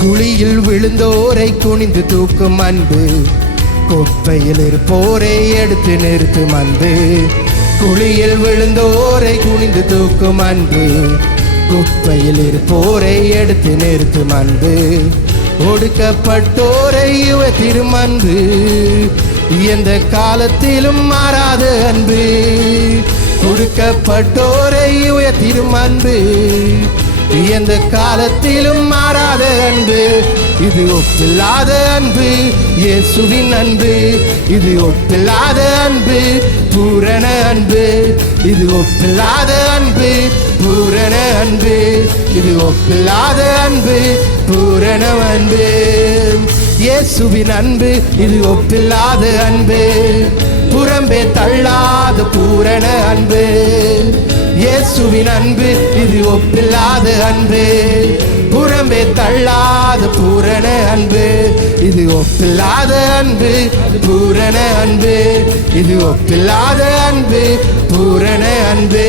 குழியில் விழுந்தோரை குனிந்து தூக்கும் அன்பு, குப்பையில் இருப்போரை எடுத்து நிறுத்தும் அன்பு. குழியில் விழுந்தோரை குனிந்து தூக்கும் அன்பு, குப்பையில் இருப்போரை எடுத்து நிறுத்தும் அன்பு. ஒடுக்கப்பட்டோரை உயர்த்திடும் அன்பு, எந்த காலத்திலும் மாறாத அன்பு. ஒடுக்கப்பட்டோரை உயர்த்திடும் அன்பு, எந்த காலத்திலும் மாறாத அன்பு. இது ஒப்பில்லாத அன்பு, இயேசுவின் அன்பு. இது ஒப்பில்லாத அன்பு, பூரண அன்பு. இது ஒப்பில்லாத அன்பு, பூரண அன்பு. இது ஒப்பில்லாத அன்பு, பூரண அன்பு. இயேசுவின் அன்பு இது ஒப்பில்லாத அன்பு, புறம்பே தள்ளாத பூரண அன்பு. இயேசுவின் அன்பு இது ஒப்பில்லாத அன்பு, புறம்பே தள்ளாத பூரண அன்பு. இது ஒப்பில்லாத அன்பு, பூரண அன்பு. இது ஒப்பில்லாத அன்பு, பூரண அன்பு.